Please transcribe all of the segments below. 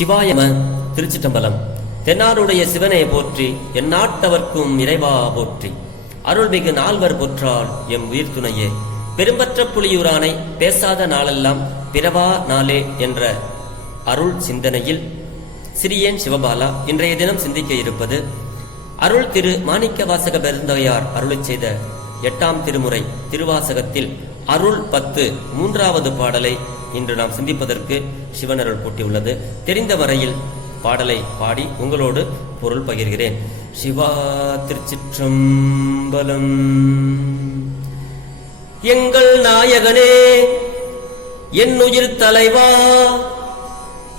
சிவாயம திருச்சிட்டம்பலம் தென்னாருடைய சிவனை போற்றி எந்நாட்டவர்க்கும் இறைவா போற்றி. அருள்மிகு நால்வர் போற்றால் எம் உயிர் துணையே. பெரும்பற்ற புலியூரானை பேசாத நாளெல்லாம் பிறவா நாளே என்ற அருள் சிந்தனையில் சிறியேன் சிவபாலா இன்றைய தினம் சிந்திக்க இருப்பது அருள் திரு மாணிக்க வாசக பெருந்தகையார் அருளைச் செய்த எட்டாம் திருமுறை திருவாசகத்தில் அருள் பத்து மூன்றாவது பாடலை இன்று நாம் சிந்திப்பதற்கு சிவனருள் கூட்டியுள்ளது தெரிந்த வரையில் பாடலை பாடி உங்களோடு பொருள் பகிர்கிறேன். சிவா திருச்சிற்றம்பலம். எங்கள் நாயகனே என் உயிர் தலைவா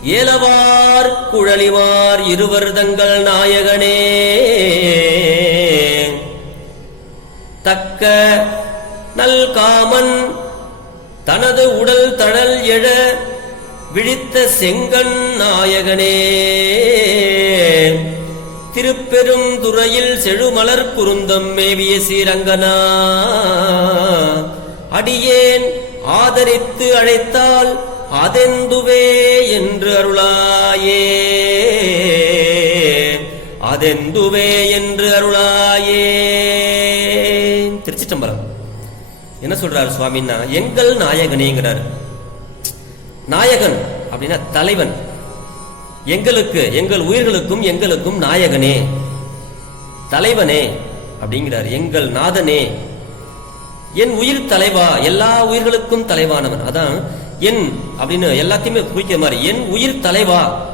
ஏலவார் குழலிவார் இருவர் தங்கள் நாயகனே. தக்க நல் காமன் தனது உடல் தழல் எழ விழித்த செங்கன் நாயகனே. திருப்பெரும் துறையில் செழுமலர் குருந்தம் மேவிய சீரங்கனா அடியேன் ஆதரித்து அழைத்தால் அதெந்துவே என்று அருளாயே. அதெந்துவே என்று அருளாயே. திருச்சிட்டம்பரம் என்ன சொல்றாரு சுவாமின்னா எங்கள் நாயகனேங்கிறார். நாயகன் அப்படின்னா தலைவன். எங்களுக்கு எங்கள் உயிர்களுக்கும் எங்களுக்கும் நாயகனே. தலைவனே அப்படிங்கிறார். எங்கள் நாதனே. என் உயிர் தலைவா எல்லா உயிர்களுக்கும் தலைவானவன். அதான் என் அப்படின்னு எல்லாத்தையுமே குறிக்கிற மாதிரி என் உயிர் தலைவா.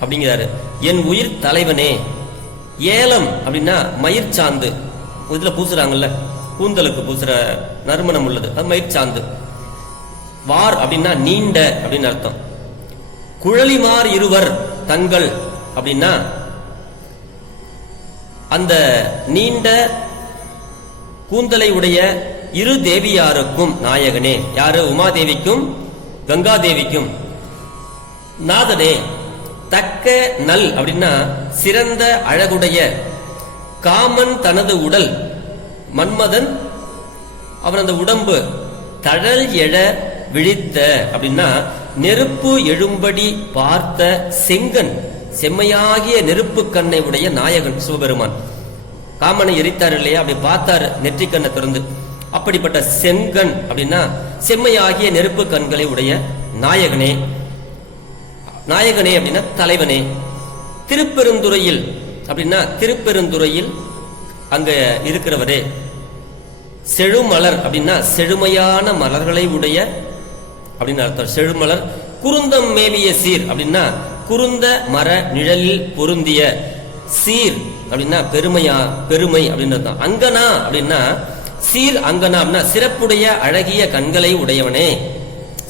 அப்படிங்கிறாரு. என் உயிர் தலைவனே. ஏலம் அப்படின்னா மயிர் சாந்து. இதுல பூசுறாங்கல்ல. கூந்தலுக்கு பூசுற நறுமணம் உள்ளது. அது மயிர் சாந்து. வார் அப்படின்னா நீண்ட அப்படின்னு அர்த்தம். குழலிமார் இருவர் தங்கள் அப்படின்னா அந்த நீண்ட கூந்தலை உடைய இரு தேவியாருக்கும் நாயகனே. யாரு? உமாதேவிக்கும் கங்காதேவிக்கும். நாதனே தக்க நல் அப்படின்னா சிறந்த அழகுடைய காமன் தனது உடல். மன்மதன் அவன் அந்த உடம்பு தழல் எழ விழித்த அப்படின்னா நெருப்பு எழும்படி பார்த்த செங்கன் செம்மையாகிய நெருப்பு கண்ணை உடைய நாயகன் சிவபெருமான். காமனை எரித்தார் இல்லையா? அப்படி பார்த்தாரு நெற்றிக்கண்ணை திறந்து. அப்படிப்பட்ட செங்கன் அப்படின்னா செம்மையாகிய நெருப்பு கண்களை உடைய நாயகனே. நாயகனே அப்படின்னா தலைவனே. திருப்பெருந்துறையில் அப்படின்னா திருப்பெருந்துறையில் அங்க இருக்கிறவரே. செழுமலர் அப்படின்னா செழுமையான மலர்களை உடைய அப்படின்னு அர்த்தம். செழுமலர் குருந்தம் மேவிய சீர் அப்படின்னா குருந்த மர நிழலில் பொருந்திய சீர் அப்படின்னா பெருமையா பெருமை அப்படின்னு அர்த்தம் அங்கனா அப்படின்னா சீர் அங்கனா அப்படின்னா சிறப்புடைய அழகிய கண்களை உடையவனே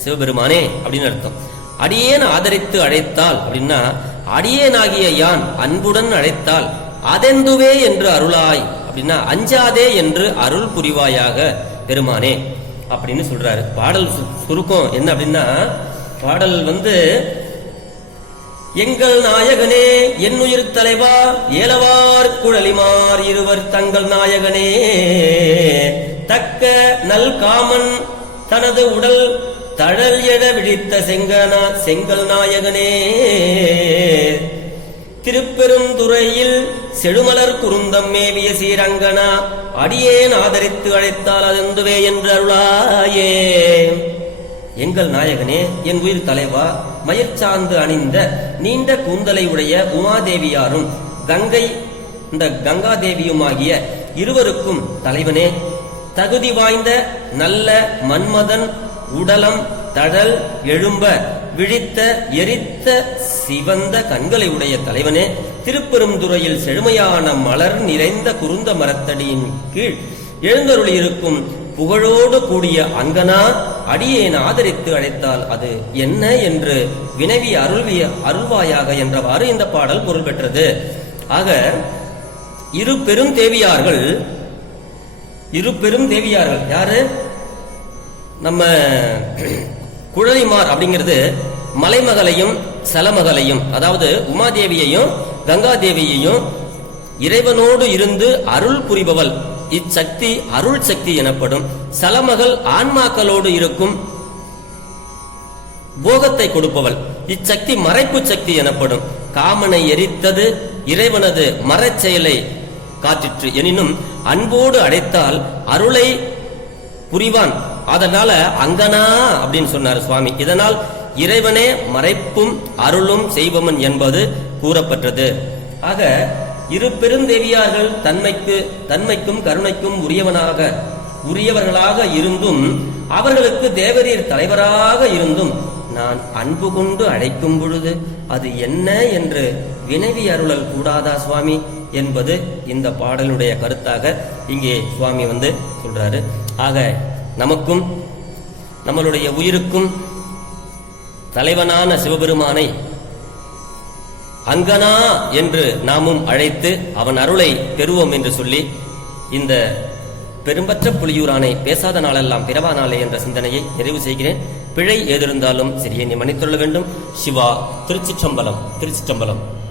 சிவபெருமானே அப்படின்னு அர்த்தம். அடியேன் ஆதரித்து அழைத்தால் அப்படின்னா அடியேனாகிய யான் அன்புடன் அழைத்தால் அதெந்துவே என்று அருளாய் அப்படின்னா அஞ்சாதே என்று அருள் புரிவாயாக பெருமானே அப்படின்னு சொல்றாரு. பாடல் சு- சுருக்கம் என்ன அப்படின்னா பாடல் வந்து எங்கள் நாயகனே என் உயிர் தலைவா ஏலவார் குழலிமார் இருவர் தங்கள் நாயகனே தக்க நல் காமன் தனது உடல் தழல் எழ விழித்த செங்கனா செங்கல் நாயகனே திருப்பெருந்துறையில் செழுமலர் குருந்தம் மேவிய சீரங்கனா அடியேன் ஆதரித்து அழைத்தால் அதுந்துவே என்று அருளாயே. எங்கள் நாயகனே என் உயிர் தலைவா மயிர்ச்சாந்து அணிந்த நீண்ட கூந்தலை உடைய உமாதேவியாரும் கங்கை இந்த கங்காதேவியுமாகிய இருவருக்கும் தலைவனே தகுதி வாய்ந்த நல்ல மன்மதன் உடலம் தழல் எழும்ப விழித்த எரித்த சிவந்த கண்களை உடைய தலைவனே திருப்பெருந்துறையில் செழுமையான மலர் நிறைந்த குருந்த மரத்தடியின் கீழ் எழுந்தருளியிருக்கும் புகழோடு கூடிய அங்கனா அடியேன் ஆதரித்து அழைத்தால் அது என்ன என்று வினவி அருள்விய அருள்வாயாக என்றவாறு இந்த பாடல் பொருள் பெற்றது. ஆக இரு பெரும் தேவியார்கள் இரு பெரும் தேவியார்கள் யாரு? நம்ம குழலிமார் அப்படிங்கிறது மலைமகளையும் சலமகளையும் அதாவது உமாதேவியையும் கங்காதேவியையும் இறைவனோடு இருந்து அருள் புரிபவள். இச்சக்தி அருள் சக்தி எனப்படும் சலமகள் ஆன்மாக்களோடு இருக்கும் போகத்தை கொடுப்பவள். இச்சக்தி மறைப்பு சக்தி எனப்படும். காமனை எரித்தது இறைவனது மரச் செயலை எனினும் அன்போடு அடைத்தால் அருளை புரிவான். அதனால அங்கனா அப்படின்னு சொன்னார் சுவாமி. இதனால் இறைவனே மறைப்பும் அருளும் செய்பவன் என்பது கூறப்பட்டது ஆக இரு பெருந்தேவியார்கள் தன்மைக்கு தன்மைக்கும் கருணைக்கும் உரியவனாக உரியவர்களாக இருந்தும் அவர்களுக்கு தேவரீர் தலைவராக இருந்தும் நான் அன்பு கொண்டு அழைக்கும் பொழுது அது என்ன என்று வினவி அருளல் கூடாதா சுவாமி? என்பது இந்த பாடலுடைய கருத்தாக இங்கே சுவாமி வந்து சொல்றாரு. ஆக நமக்கும் நம்மளுடைய உயிருக்கும் தலைவனான சிவபெருமானை அங்கனா என்று நாமும் அழைத்து அவன் அருளை பெறுவோம் என்று சொல்லி இந்த பெரும்பற்ற புலியூரானை பேசாத நாளெல்லாம் பிறவா நாளே என்ற சிந்தனையை நிறைவு செய்கிறேன். பிழை ஏதிருந்தாலும் சிறிய நீ மன்னித்துள்ள வேண்டும். சிவா திருச்சிற்றம்பலம் திருச்சிற்றம்பலம்.